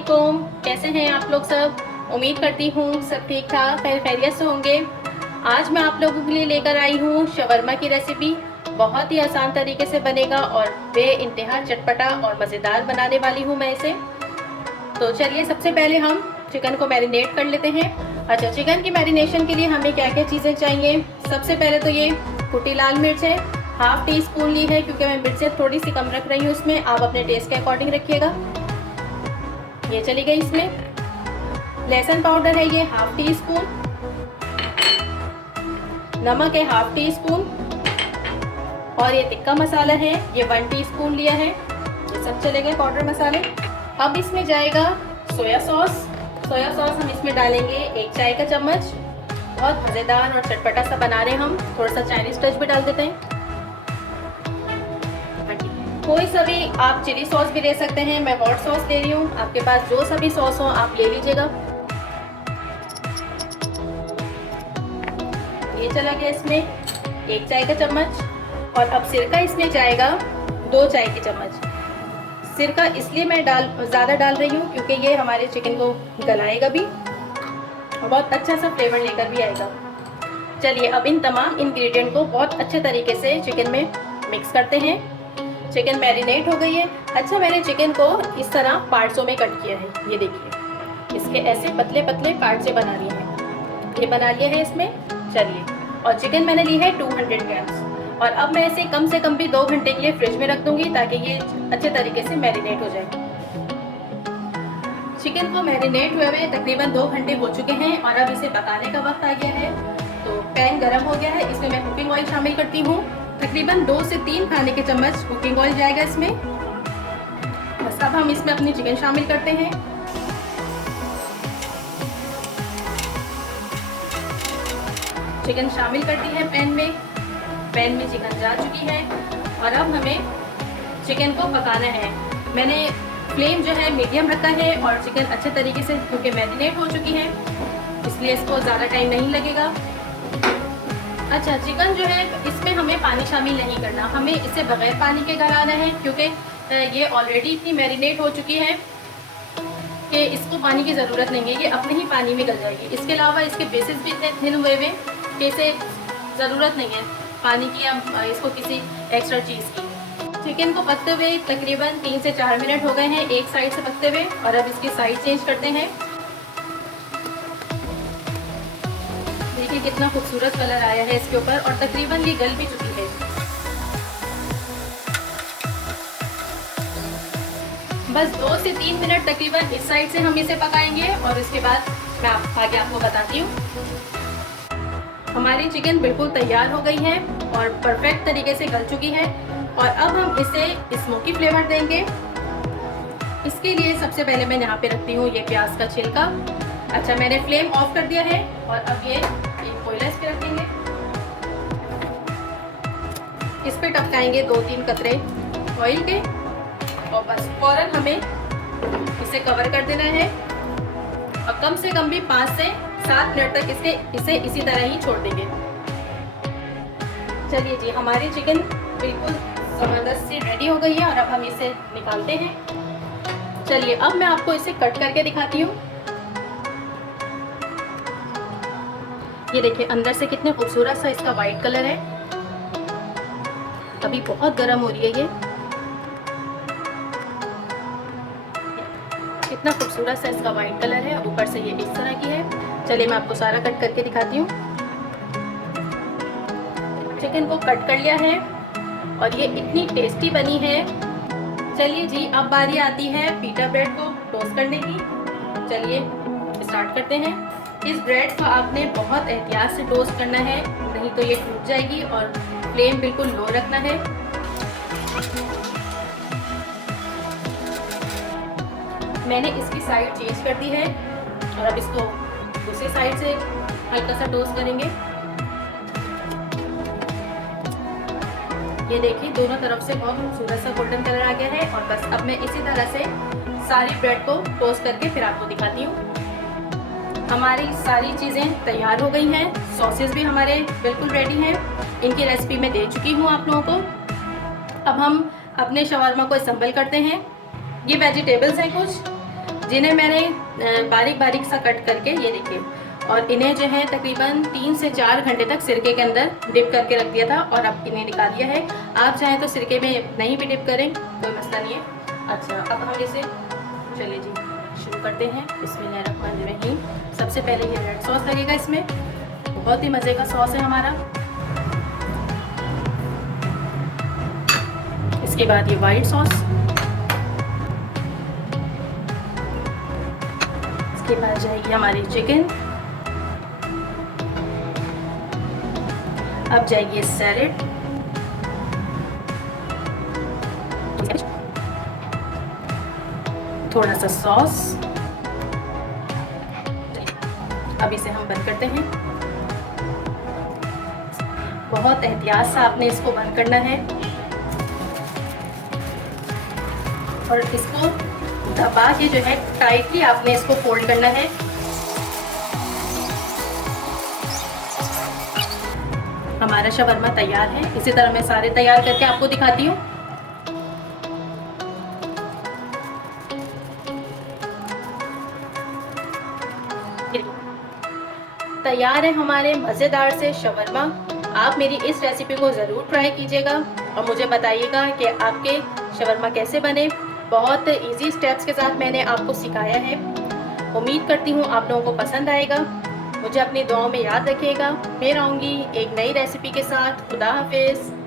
वालेकुम। कैसे हैं आप लोग सब? उम्मीद करती हूँ सब ठीक ठाक खैरियत से होंगे। आज मैं आप लोगों के लिए लेकर आई हूँ शवरमा की रेसिपी। बहुत ही आसान तरीके से बनेगा और बेइंतहा चटपटा और मज़ेदार बनाने वाली हूँ मैं इसे। तो चलिए सबसे पहले हम चिकन को मैरिनेट कर लेते हैं। अच्छा, चिकन की मैरिनेशन के लिए हमें क्या क्या चीज़ें चाहिए? सबसे पहले तो ये कुटी लाल मिर्च है, हाफ टी स्पून ली है क्योंकि मैं मिर्चें थोड़ी सी कम रख रही हूँ इसमें। आप अपने टेस्ट के अकॉर्डिंग रखिएगा। ये चली गई इसमें। लहसुन पाउडर है ये हाफ टी स्पून, नमक है हाफ टी स्पून और ये टिक्का मसाला है ये 1 टीस्पून लिया है। ये सब चले गए पाउडर मसाले। अब इसमें जाएगा सोया सॉस। सोया सॉस हम इसमें डालेंगे 1 चाय का चम्मच। बहुत मज़ेदार और चटपटा सा बना रहे हैं हम, थोड़ा सा चाइनीज टच भी डाल देते हैं। कोई सा भी आप चिली सॉस भी ले सकते हैं, मैं हॉट सॉस ले रही हूँ। आपके पास जो सा भी सॉस हो आप ले लीजिएगा। ये चला गया इसमें 1 चाय का चम्मच। और अब सिरका इसमें जाएगा 2 चाय के चम्मच। सिरका इसलिए मैं ज़्यादा डाल रही हूँ क्योंकि ये हमारे चिकन को गलाएगा भी और बहुत अच्छा सा फ्लेवर लेकर भी आएगा। चलिए अब इन तमाम इंग्रेडिएंट को बहुत अच्छे तरीके से चिकन में मिक्स करते हैं। चिकन मैरिनेट हो गई है। अच्छा, मैंने चिकन को इस तरह पार्ट्सों में कट किया है। ये देखिए, इसके ऐसे पतले पतले पार्ट से बना लिए हैं। ये बना लिया है इसमें। चलिए, और चिकन मैंने ली है 200 ग्राम्स। और अब मैं इसे कम से कम भी 2 घंटे के लिए फ्रिज में रख दूंगी ताकि ये अच्छे तरीके से मैरिनेट हो जाए। चिकन को मैरिनेट हुए हुए तकरीबन 2 घंटे हो चुके हैं और अब इसे पकाने का वक्त आ गया है। तो पैन गरम हो गया है, इसमें मैं कुकिंग ऑयल शामिल करती हूँ। तकरीबन 2 से 3 खाने के चम्मच कुकिंग ऑयल जाएगा इसमें। बस अब हम इसमें अपनी चिकन शामिल करते हैं। चिकन शामिल कर दी है पैन में। पैन में चिकन जा चुकी है और अब हमें चिकन को पकाना है। मैंने फ्लेम जो है मीडियम रखा है और चिकन अच्छे तरीके से क्योंकि मैरिनेट हो चुकी है इसलिए इसको ज़्यादा टाइम नहीं लगेगा। अच्छा, चिकन जो है इसमें हमें पानी शामिल नहीं करना, हमें इसे बगैर पानी के गलाना है क्योंकि ये ऑलरेडी इतनी मैरिनेट हो चुकी है कि इसको पानी की ज़रूरत नहीं है, ये अपने ही पानी में गल जाएगी। इसके अलावा इसके बेसिस भी इतने थिन हुए हुए कि इसे ज़रूरत नहीं है पानी की या इसको किसी एक्स्ट्रा चीज़ की। चिकन को पकते हुए तकरीबन 3 से 4 मिनट हो गए हैं एक साइड से पकते हुए और अब इसकी साइड चेंज करते हैं। देखिए कितना खूबसूरत कलर आया है इसके ऊपर और तकरीबन ये गल भी चुकी है। बस 2 से 3 मिनट तकरीबन इस साइड से हम इसे पकाएंगे और इसके बाद मैं आगे आपको बताती हूँ। हमारी चिकन बिल्कुल तैयार हो गई है और परफेक्ट तरीके से गल चुकी है और अब हम इसे स्मोकी फ्लेवर देंगे। इसके लिए सबसे पहले मैं यहाँ पे रखती हूँ ये प्याज का छिलका। अच्छा, मैंने फ्लेम ऑफ कर दिया है और अब ये कोयला इस पे रखेंगे। इस पे टपकाएंगे 2-3 कतरे ऑयल के और बस फौरन हमें इसे कवर कर देना है और कम से कम भी 5 से 7 मिनट तक इसे इसी तरह ही छोड़ देंगे। चलिए जी, हमारी चिकन बिल्कुल ज़बरदस्त सी रेडी हो गई है और अब हम इसे निकालते हैं। चलिए अब मैं आपको इसे कट करके दिखाती हूँ। ये देखिए अंदर से कितने खूबसूरत सा इसका वाइट कलर है। अभी बहुत गर्म हो रही है ये। कितना खूबसूरत सा इसका वाइट कलर है, ऊपर से ये इस तरह की है। चलिए मैं आपको सारा कट करके दिखाती हूँ। चिकन को कट कर लिया है और ये इतनी टेस्टी बनी है। चलिए जी, अब बारी आती है पीटा ब्रेड को टोस्ट करने की। चलिए स्टार्ट करते हैं। इस ब्रेड को आपने बहुत एहतियात से टोस्ट करना है, नहीं तो ये टूट जाएगी और फ्लेम बिल्कुल लो रखना है। मैंने इसकी साइड चेंज कर दी है और अब इसको दूसरी साइड से हल्का सा टोस्ट करेंगे। ये देखिए दोनों तरफ से बहुत खूबसूरत सा गोल्डन कलर आ गया है और बस अब मैं इसी तरह से सारी ब्रेड को टोस्ट करके फिर आपको दिखाती हूँ। हमारी सारी चीज़ें तैयार हो गई हैं, सॉसेस भी हमारे बिल्कुल रेडी हैं। इनकी रेसिपी मैं दे चुकी हूँ आप लोगों को। अब हम अपने शवरमा को असेंबल करते हैं। ये वेजिटेबल्स हैं कुछ, जिन्हें मैंने बारीक बारीक सा कट करके, ये देखिए, और इन्हें जो है तकरीबन 3 से 4 घंटे तक सिरके के अंदर डिप करके रख दिया था और अब इन्हें निकाल दिया है। आप चाहें तो सिरके में नहीं भी डिप करें, कोई मसला नहीं है। अच्छा, अब हम इसे, चलिए जी शुरू करते हैं। बिस्मिल्लाहिर्रहमानिर्रहीम। सबसे पहले ये रेड सॉस लगेगा इसमें, बहुत ही मज़े का सॉस है हमारा। इसके बाद ये वाइट सॉस, इसके बाद जाएगी हमारी चिकन, अब जाएगी सैलेड, थोड़ा सा सॉस। अब इसे हम बंद करते हैं। बहुत एहतियात से आपने इसको बंद करना है और इसको दबा के जो है टाइटली आपने इसको फोल्ड करना है। हमारा शवरमा तैयार है। इसी तरह मैं सारे तैयार करके आपको दिखाती हूँ। तैयार है हमारे मज़ेदार से शवरमा। आप मेरी इस रेसिपी को ज़रूर ट्राई कीजिएगा और मुझे बताइएगा कि आपके शवरमा कैसे बने। बहुत इजी स्टेप्स के साथ मैंने आपको सिखाया है। उम्मीद करती हूँ आप लोगों को पसंद आएगा। मुझे अपनी दुआओं में याद रखिएगा। फिर आऊँगी एक नई रेसिपी के साथ। खुदा हाफिज़।